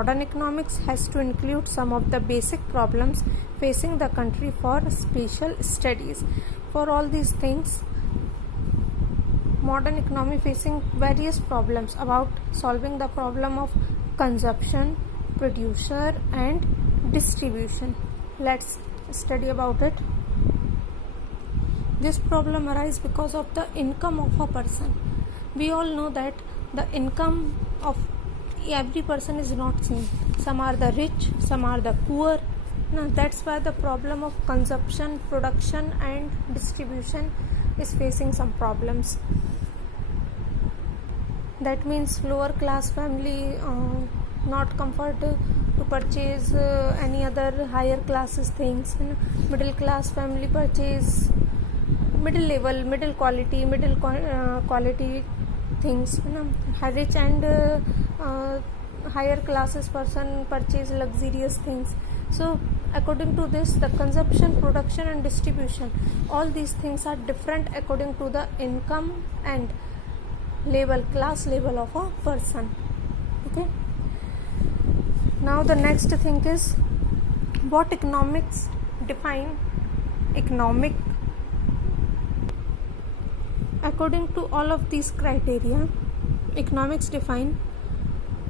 modern economics has to include some of the basic problems facing the country for special studies. For all these things, modern economy facing various problems about solving the problem of consumption, producer and distribution. Let's study about it. This problem arises because of the income of a person. We all know that the income of every person is not same. Some are the rich, some are the poor. Now that's why the problem of consumption, production and distribution is facing some problems. That means lower class family not comfort to purchase any other higher classes things. Middle class family purchase middle level, middle quality things. Rich and higher classes person purchase luxurious things. So according to this, the consumption, production and distribution, all these things are different according to the income and level, class level of a person. Okay. Now the next thing is what economics define economic. According to all of these criteria, economics define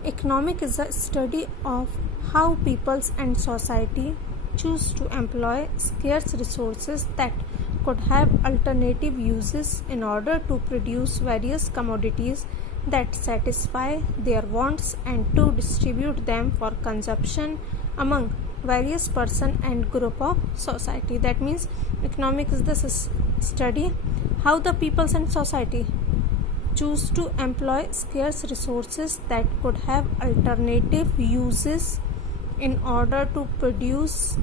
economic is a study of how peoples and society choose to employ scarce resources that could have alternative uses in order to produce various commodities that satisfy their wants and to distribute them for consumption among various person and group of society. That means economics is the study how the peoples and society choose to employ scarce resources that could have alternative uses in order to produce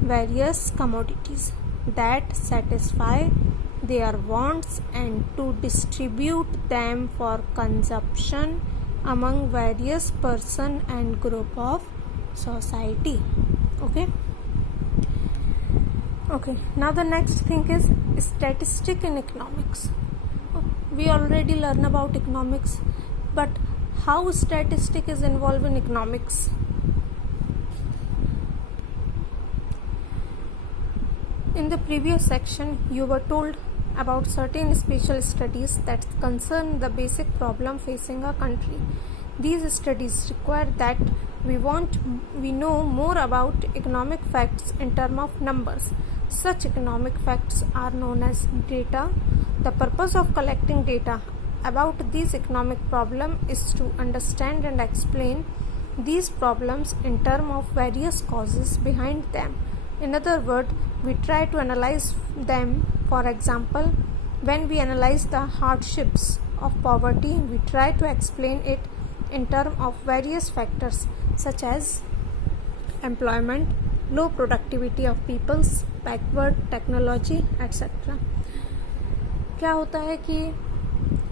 various commodities that satisfy their wants and to distribute them for consumption among various person and group of society. Okay, now the next thing is statistic in economics. We already learn about economics, but how statistic is involved in economics? In the previous section, you were told about certain special studies that concern the basic problem facing a country. These studies require that we know more about economic facts in terms of numbers. Such economic facts are known as data. The purpose of collecting data about these economic problems is to understand and explain these problems in terms of various causes behind them. In other words, we try to analyze them. For example, when we analyze the hardships of poverty, we try to explain it in terms of various factors such as employment, low productivity of peoples, backward technology, etc. क्या होता है कि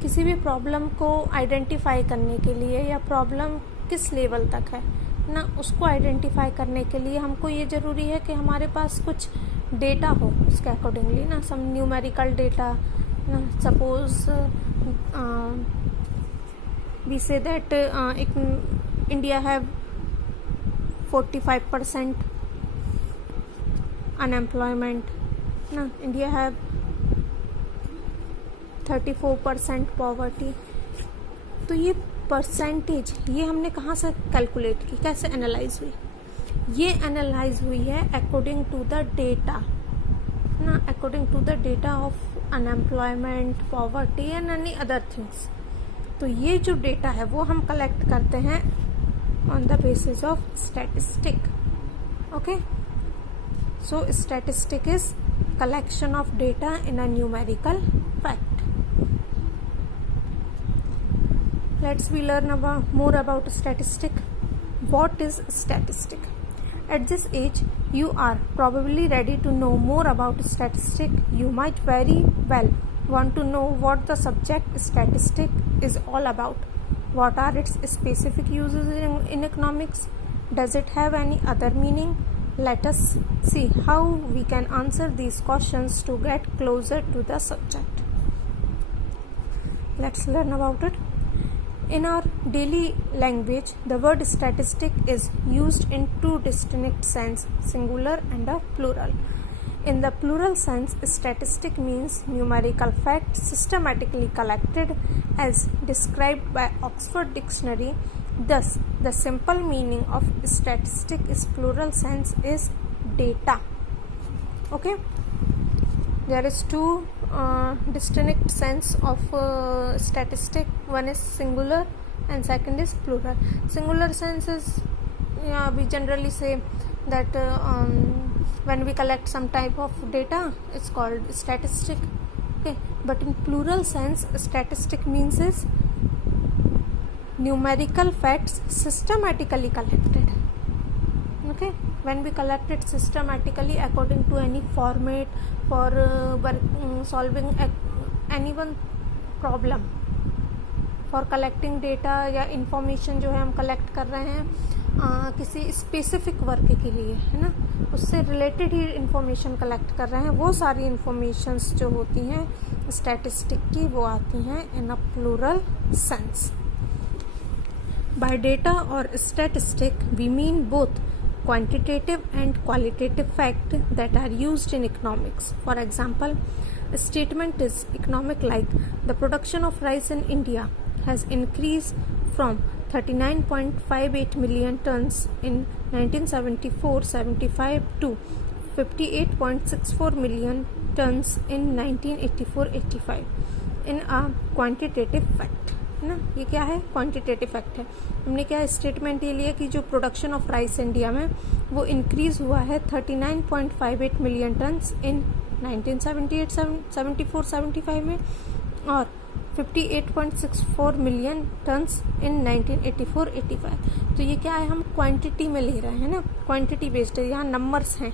किसी भी problem को identify करने के लिए या प्रॉब्लम किस लेवल तक है ना, उसको आइडेंटिफाई करने के लिए हमको ये ज़रूरी है कि हमारे पास कुछ डेटा हो उसके अकॉर्डिंगली ना, सम न्यूमेरिकल डेटा ना. Suppose we say that India have 45% unemployment ना, इंडिया हैव 34% पॉवर्टी. तो ये परसेंटेज ये हमने कहाँ से कैलकुलेट की, कैसे एनालाइज हुई? ये एनालाइज हुई है अकॉर्डिंग टू द डेटा ना, according to the data of unemployment, poverty and any other things. तो ये जो डेटा है वो हम कलेक्ट करते हैं on the basis of statistic. Okay, so statistic is collection of data in a numerical fact. Let's we learn more about statistic. What is statistic? At this age, you are probably ready to know more about statistic. You might very well want to know what the subject statistic is all about. What are its specific uses in economics? Does it have any other meaning? Let us see how we can answer these questions to get closer to the subject. Let's learn about it. In our daily language, the word statistic is used in two distinct senses, singular and a plural. In the plural sense, statistic means numerical facts systematically collected as described by Oxford Dictionary. Thus, the simple meaning of statistic is plural sense is data. Okay, there is two distinct sense of statistic. One is singular and second is plural. Singular sense is, we generally say that when we collect some type of data, it's called statistic. Okay, but in plural sense, statistic means is numerical facts systematically collected. Okay, when we collect it systematically according to any format for solving any one problem, for collecting data या information जो है हम collect कर रहे हैं किसी specific work के लिए, है ना, उससे रिलेटेड ही इंफॉर्मेशन कलेक्ट कर रहे हैं, वो सारी इंफॉर्मेशंस जो होती हैं स्टैटिस्टिक की वो आती हैं in a plural sense. By data और statistic we mean both quantitative and qualitative fact that are used in economics. For example, a statement is economic like the production of rice in India has increased from 39.58 million tons in 1974-75 to 58.64 million tons in 1984-85 in a quantitative fact. ना, ये क्या है? Quantitative fact है. हमने क्या statement ये लिया कि जो प्रोडक्शन ऑफ राइस इंडिया में वो इंक्रीज हुआ है 39.58 मिलियन टन्स इन 1978-74-75 में और 58.64 मिलियन टन्स इन 1984-85. तो ये क्या है, हम क्वांटिटी में ले रहे हैं ना, क्वांटिटी बेस्ड है. यहाँ नंबर्स हैं,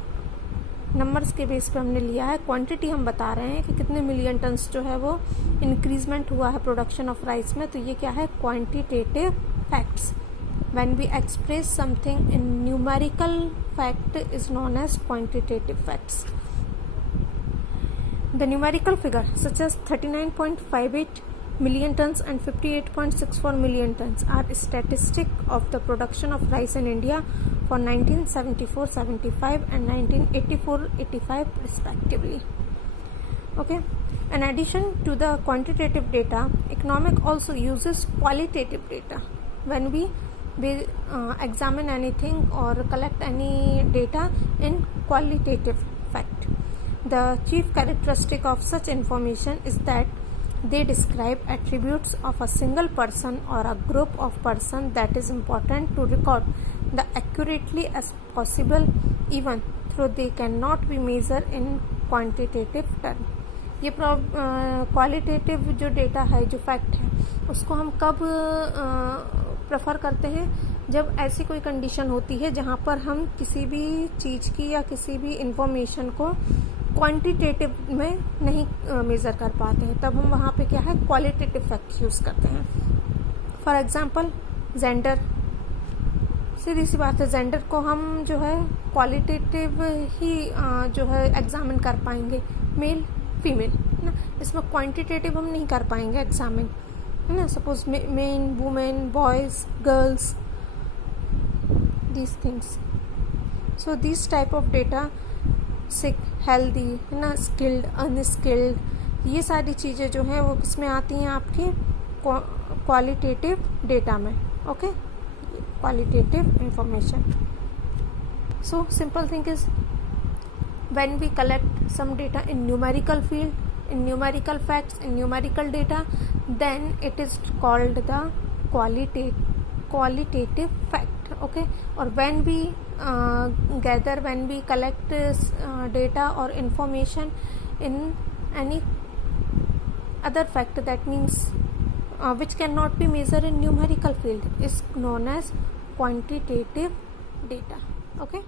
नंबर्स के बेस पे हमने लिया है. क्वांटिटी हम बता रहे हैं कि कितने मिलियन टन्स जो है वो इंक्रीजमेंट हुआ है प्रोडक्शन ऑफ राइस में. तो ये क्या है, quantitative facts. When we express something in numerical fact is known as quantitative facts. The numerical figure such as 39.58 million tons and 58.64 million tons are statistic of the production of rice in India for 1974-75 and 1984-85 respectively. Okay. In addition to the quantitative data, economic also uses qualitative data. When we examine anything or collect any data in qualitative fact, the chief characteristic of such information is that they describe attributes of a single person or a group of person that is important to record the accurately as possible even though they cannot be measured in quantitative term. ये qualitative जो data है, जो fact है, उसको हम कब prefer करते हैं, जब ऐसी कोई कंडीशन होती है जहाँ पर हम किसी भी चीज़ की या किसी भी इंफॉर्मेशन को क्वांटिटेटिव में नहीं मेज़र कर पाते हैं, तब हम वहाँ पे क्या है, क्वालिटेटिव फैक्ट यूज़ करते हैं. फॉर एग्जांपल जेंडर, सीधी सी बात है, जेंडर को हम जो है क्वालिटेटिव ही जो है एग्जामिन कर पाएंगे, मेल फीमेल, है ना. इसमें क्वांटिटेटिव हम नहीं कर पाएंगे एग्जामिन, है ना. Suppose main, women, boys, girls, these things. So this type of data, sick, healthy, है ना, स्किल्ड, अनस्किल्ड, ये सारी चीज़ें जो हैं वो किसमें आती हैं, आपकी क्वालिटेटिव डेटा में. Okay, qualitative information. So simple thing is when we collect some data in numerical field, in numerical facts, in numerical data, then it is called the qualitative fact. Okay, or when we when we collect data or information in any other fact, that means which cannot be measured in numerical field, is known as quantitative data. Okay.